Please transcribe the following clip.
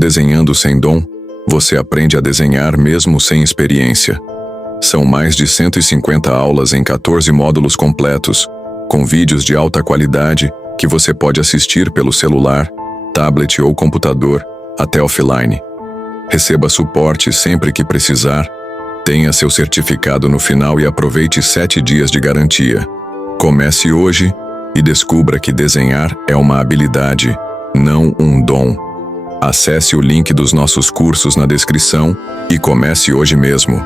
Desenhando Sem Dom, você aprende a desenhar mesmo sem experiência. São mais de 150 aulas em 14 módulos completos, com vídeos de alta qualidade que você pode assistir pelo celular, tablet ou computador, até offline. Receba suporte sempre que precisar, tenha seu certificado no final e aproveite 7 dias de garantia. Comece hoje e descubra que desenhar é uma habilidade, não um dom. Acesse o link dos nossos cursos na descrição e comece hoje mesmo.